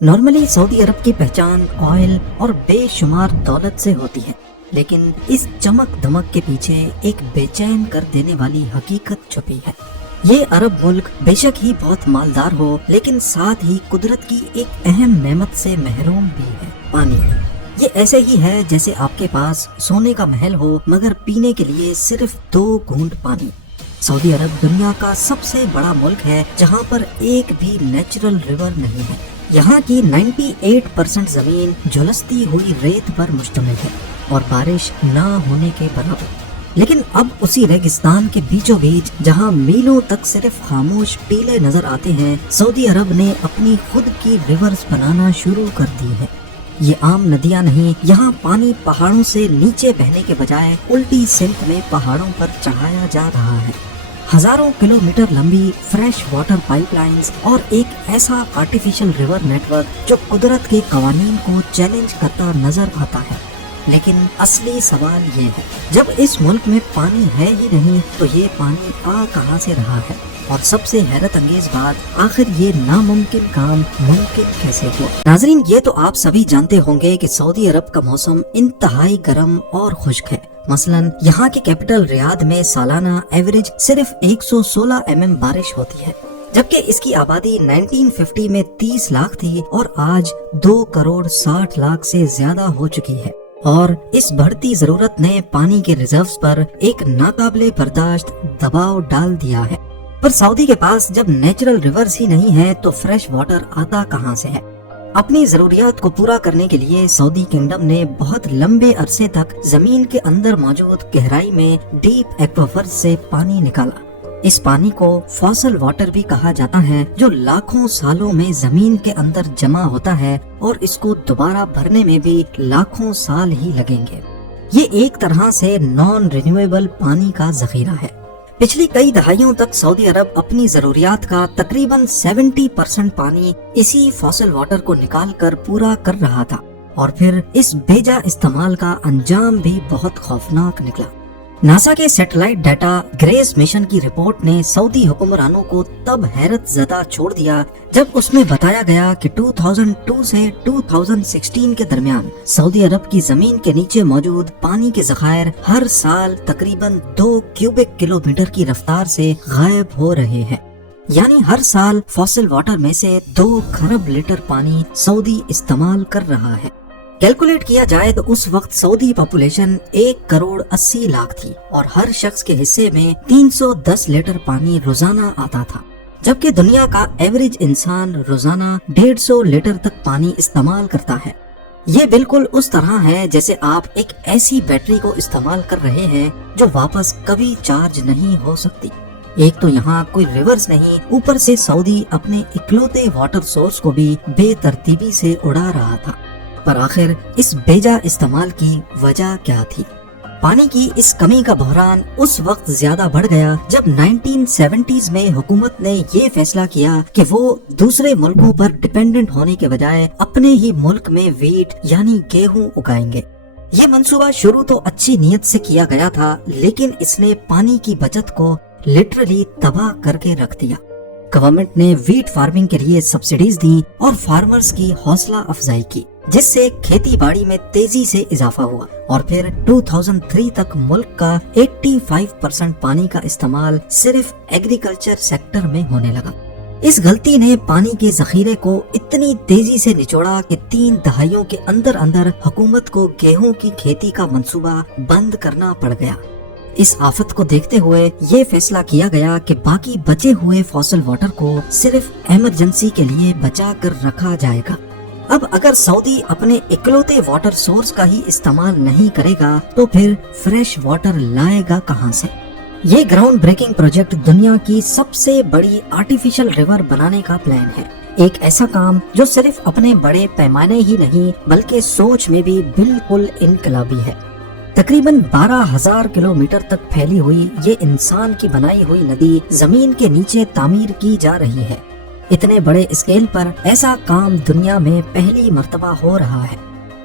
Normally سعودی عرب کی پہچان oil اور بے شمار دولت سے ہوتی ہے، لیکن اس چمک دمک کے پیچھے ایک بے چین کر دینے والی حقیقت چھپی ہے۔ یہ عرب ملک بے شک ہی بہت مالدار ہو، لیکن ساتھ ہی قدرت کی ایک اہم نعمت سے محروم بھی ہے، پانی۔ یہ ایسے ہی ہے جیسے آپ کے پاس سونے کا محل ہو مگر پینے کے لیے صرف 2 گھونٹ پانی۔ سعودی عرب دنیا کا سب سے بڑا ملک ہے جہاں پر ایک بھی نیچرل ریور نہیں ہے۔ یہاں کی 98% زمین جھلستی ہوئی ریت پر مشتمل ہے اور بارش نہ ہونے کے برابر۔ لیکن اب اسی ریگستان کے بیچوں بیچ جہاں میلوں تک صرف خاموش ٹیلے نظر آتے ہیں، سعودی عرب نے اپنی خود کی ریورز بنانا شروع کر دی ہے۔ یہ عام ندیاں نہیں، یہاں پانی پہاڑوں سے نیچے بہنے کے بجائے الٹی سمت میں پہاڑوں پر چڑھایا جا رہا ہے۔ ہزاروں کلومیٹر لمبی فریش واٹر پائپ لائنز اور ایک ایسا آرٹیفیشل ریور نیٹ ورک جو قدرت کے قوانین کو چیلنج کرتا نظر آتا ہے۔ لیکن اصلی سوال یہ ہے، جب اس ملک میں پانی ہے ہی نہیں تو یہ پانی آ کہاں سے رہا ہے؟ اور سب سے حیرت انگیز بات، آخر یہ ناممکن کام ممکن کیسے ہوا؟ ناظرین، یہ تو آپ سبھی جانتے ہوں گے کہ سعودی عرب کا موسم انتہائی گرم اور خشک ہے۔ مثلاً یہاں کی کیپٹل ریاض میں سالانہ ایوریج صرف 116 mm بارش ہوتی ہے، جبکہ اس کی آبادی 1950 میں 30 لاکھ تھی اور آج 2 کروڑ 60 لاکھ سے زیادہ ہو چکی ہے۔ اور اس بڑھتی ضرورت نے پانی کے ریزروز پر ایک ناقابل برداشت دباؤ ڈال دیا ہے۔ پر سعودی کے پاس جب نیچرل ریورز ہی نہیں ہے تو فریش واٹر آتا کہاں سے ہے؟ اپنی ضروریات کو پورا کرنے کے لیے سعودی کنگڈم نے بہت لمبے عرصے تک زمین کے اندر موجود گہرائی میں ڈیپ ایکویفرز سے پانی نکالا۔ اس پانی کو فاسل واٹر بھی کہا جاتا ہے، جو لاکھوں سالوں میں زمین کے اندر جمع ہوتا ہے اور اس کو دوبارہ بھرنے میں بھی لاکھوں سال ہی لگیں گے۔ یہ ایک طرح سے نان رینیویبل پانی کا ذخیرہ ہے۔ پچھلی کئی دہائیوں تک سعودی عرب اپنی ضروریات کا تقریباً 70% پانی اسی فاسل واٹر کو نکال کر پورا کر رہا تھا، اور پھر اس بیجا استعمال کا انجام بھی بہت خوفناک نکلا۔ ناسا کے سیٹلائٹ ڈیٹا گریس مشن کی رپورٹ نے سعودی حکمرانوں کو تب حیرت زدہ چھوڑ دیا جب اس میں بتایا گیا کہ 2002 سے 2016 کے درمیان سعودی عرب کی زمین کے نیچے موجود پانی کے ذخائر ہر سال تقریباً 2 کیوبک کلومیٹر کی رفتار سے غائب ہو رہے ہیں۔ یعنی ہر سال فاسل واٹر میں سے 2 کھرب لیٹر پانی سعودی استعمال کر رہا ہے۔ کیلکولیٹ کیا جائے تو اس وقت سعودی پاپولیشن 1 کروڑ 80 لاکھ تھی اور ہر شخص کے حصے میں 310 لیٹر پانی روزانہ آتا تھا، جبکہ دنیا کا ایوریج انسان روزانہ 150 لیٹر تک پانی استعمال کرتا ہے۔ یہ بالکل اس طرح ہے جیسے آپ ایک ایسی بیٹری کو استعمال کر رہے ہیں جو واپس کبھی چارج نہیں ہو سکتی۔ ایک تو یہاں کوئی ریورز نہیں، اوپر سے سعودی اپنے اکلوتے واٹر سورس کو بھی بے ترتیبی سے اڑا رہا تھا۔ پر آخر اس بیجا استعمال کی وجہ کیا تھی؟ پانی کی اس کمی کا بحران اس وقت زیادہ بڑھ گیا جب 1970s میں حکومت نے یہ فیصلہ کیا کہ وہ دوسرے ملکوں پر ڈیپینڈنٹ ہونے کے بجائے اپنے ہی ملک میں ویٹ یعنی گیہوں اگائیں گے۔ یہ منصوبہ شروع تو اچھی نیت سے کیا گیا تھا، لیکن اس نے پانی کی بچت کو لٹرلی تباہ کر کے رکھ دیا۔ گورنمنٹ نے ویٹ فارمنگ کے لیے سبسڈیز دی اور فارمرز کی حوصلہ افزائی کی، جس سے کھیتی باڑی میں تیزی سے اضافہ ہوا، اور پھر 2003 تک ملک کا 85% پانی کا استعمال صرف ایگریکلچر سیکٹر میں ہونے لگا۔ اس غلطی نے پانی کے ذخیرے کو اتنی تیزی سے نچوڑا کہ 3 دہائیوں کے اندر اندر حکومت کو گیہوں کی کھیتی کا منصوبہ بند کرنا پڑ گیا۔ اس آفت کو دیکھتے ہوئے یہ فیصلہ کیا گیا کہ باقی بچے ہوئے فاسل واٹر کو صرف ایمرجنسی کے لیے بچا کر رکھا جائے گا۔ اب اگر سعودی اپنے اکلوتے واٹر سورس کا ہی استعمال نہیں کرے گا تو پھر فریش واٹر لائے گا کہاں سے؟ یہ گراؤنڈ بریکنگ پروجیکٹ دنیا کی سب سے بڑی آرٹیفیشل ریور بنانے کا پلان ہے۔ ایک ایسا کام جو صرف اپنے بڑے پیمانے ہی نہیں بلکہ سوچ میں بھی بالکل انقلابی ہے۔ تقریباً 12,000 کلومیٹر تک پھیلی ہوئی یہ انسان کی بنائی ہوئی ندی زمین کے نیچے تعمیر کی جا رہی ہے۔ اتنے بڑے اسکیل پر ایسا کام دنیا میں پہلی مرتبہ ہو رہا ہے۔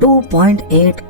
2.8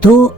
2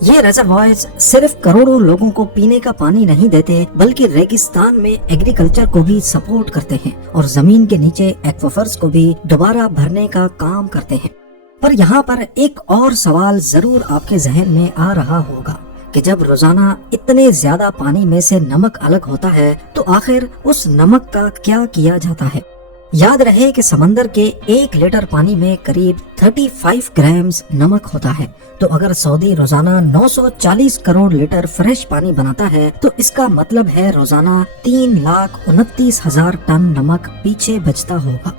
یہ ریزروائرز صرف کروڑوں لوگوں کو پینے کا پانی نہیں دیتے بلکہ ریگستان میں ایگریکلچر کو بھی سپورٹ کرتے ہیں اور زمین کے نیچے ایکویفرز کو بھی دوبارہ بھرنے کا کام کرتے ہیں۔ پر یہاں پر ایک اور سوال ضرور آپ کے ذہن میں آ رہا ہوگا کہ جب روزانہ اتنے زیادہ پانی میں سے نمک الگ ہوتا ہے تو آخر اس نمک کا کیا کیا جاتا ہے؟ یاد رہے کہ سمندر کے 1 لیٹر پانی میں قریب 35 گرامز نمک ہوتا ہے، تو اگر سعودی روزانہ 940 کروڑ لیٹر فریش پانی بناتا ہے تو اس کا مطلب ہے روزانہ 3,29,000 ٹن نمک پیچھے بچتا ہوگا۔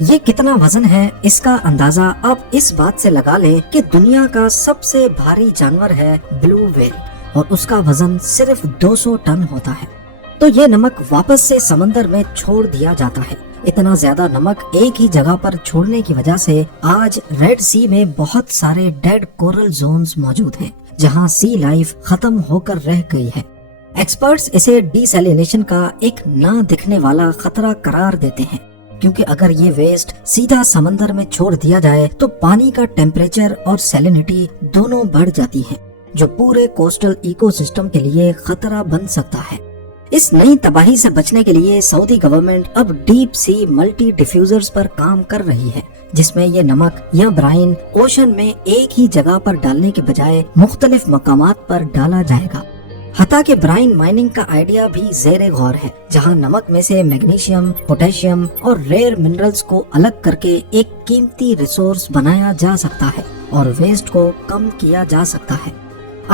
یہ کتنا وزن ہے اس کا اندازہ آپ اس بات سے لگا لیں کہ دنیا کا سب سے بھاری جانور ہے بلو ویل اور اس کا وزن صرف 200 ٹن ہوتا ہے۔ تو یہ نمک واپس سے سمندر میں چھوڑ دیا جاتا ہے۔ اتنا زیادہ نمک ایک ہی جگہ پر چھوڑنے کی وجہ سے آج ریڈ سی میں بہت سارے ڈیڈ کورل زونز موجود ہیں جہاں سی لائف ختم ہو کر رہ گئی ہے۔ ایکسپرٹس اسے ڈی سیلینیشن کا ایک نہ دکھنے والا خطرہ قرار دیتے ہیں، کیونکہ اگر یہ ویسٹ سیدھا سمندر میں چھوڑ دیا جائے تو پانی کا ٹیمپریچر اور سیلینٹی دونوں بڑھ جاتی ہیں، جو پورے کوسٹل ایکو سسٹم کے لیے خطرہ بن سکتا ہے۔ اس نئی تباہی سے بچنے کے لیے سعودی گورنمنٹ اب ڈیپ سی ملٹی ڈیفیوزرز پر کام کر رہی ہے، جس میں یہ نمک یا برائن اوشن میں ایک ہی جگہ پر ڈالنے کے بجائے مختلف مقامات پر ڈالا جائے گا۔ حتیٰ کہ برائن مائننگ کا آئیڈیا بھی زیر غور ہے، جہاں نمک میں سے میگنیشیم، پوٹیشیم اور ریئر منرلز کو الگ کر کے ایک قیمتی ریسورس بنایا جا سکتا ہے اور ویسٹ کو کم کیا جا سکتا ہے۔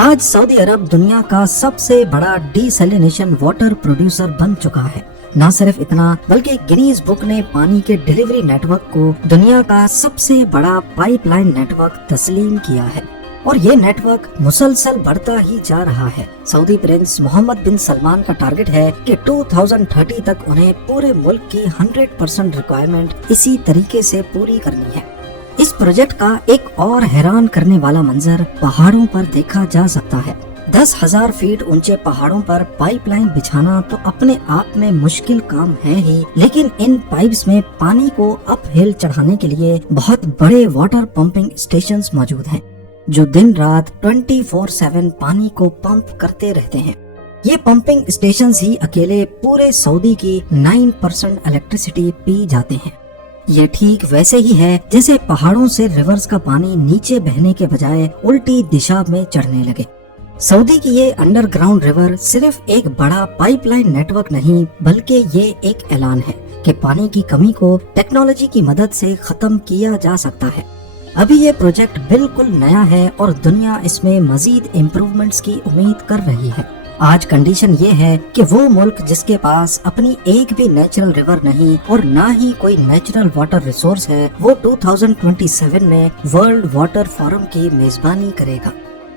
آج سعودی عرب دنیا کا سب سے بڑا ڈی سیلینیشن واٹر پروڈیوسر بن چکا ہے۔ نہ صرف اتنا بلکہ گنیز بک نے پانی کے ڈیلیوری نیٹ ورک کو دنیا کا سب سے بڑا پائپ لائن نیٹ ورک تسلیم کیا ہے، اور یہ نیٹ ورک مسلسل بڑھتا ہی جا رہا ہے۔ سعودی پرنس محمد بن سلمان کا ٹارگٹ ہے کہ 2030 تک انہیں پورے ملک کی 100% ریکوائرمنٹ اسی طریقے سے پوری کرنی ہے۔ اس پروجیکٹ کا ایک اور حیران کرنے والا منظر پہاڑوں پر دیکھا جا سکتا ہے۔ 10,000 فیٹ اونچے پہاڑوں پر پائپ لائن بچھانا تو اپنے آپ میں مشکل کام ہے ہی، لیکن ان پائپس میں پانی کو اپ ہل چڑھانے کے لیے بہت بڑے واٹر پمپنگ اسٹیشنز موجود ہیں جو دن رات 24/7 پانی کو پمپ کرتے رہتے ہیں۔ یہ پمپنگ اسٹیشنز ہی اکیلے پورے سعودی کی 9% الیکٹریسٹی پی جاتے ہیں۔ یہ ٹھیک ویسے ہی ہے جیسے پہاڑوں سے ریورز کا پانی نیچے بہنے کے بجائے الٹی دشا میں چڑھنے لگے۔ سعودی کی یہ انڈر گراؤنڈ ریور صرف ایک بڑا پائپ لائن نیٹ ورک نہیں بلکہ یہ ایک اعلان ہے کہ پانی کی کمی کو ٹیکنالوجی کی مدد سے ختم کیا جا سکتا ہے۔ ابھی یہ پروجیکٹ بالکل نیا ہے اور دنیا اس میں مزید امپروومنٹس کی امید کر رہی ہے۔ آج کنڈیشن یہ ہے کہ وہ ملک جس کے پاس اپنی ایک بھی نیچرل ریور نہیں اور نہ ہی کوئی نیچرل واٹر ریسورس ہے، وہ 2027 میں ورلڈ واٹر فورم کی میزبانی کرے گا۔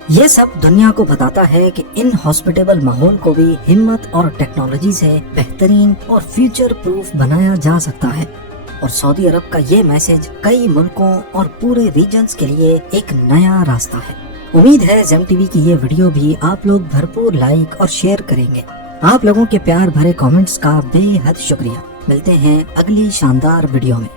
یہ سب دنیا کو بتاتا ہے کہ ان ہاسپٹیبل ماحول کو بھی ہمت اور ٹیکنالوجی سے بہترین اور فیوچر پروف بنایا جا سکتا ہے، اور سعودی عرب کا یہ میسج کئی ملکوں اور پورے ریجنز کے لیے ایک نیا راستہ ہے۔ امید ہے زیم ٹی وی کی یہ ویڈیو بھی آپ لوگ بھرپور لائک اور شیئر کریں گے۔ آپ لوگوں کے پیار بھرے کامنٹس کا بے حد شکریہ۔ ملتے ہیں اگلی شاندار ویڈیو میں۔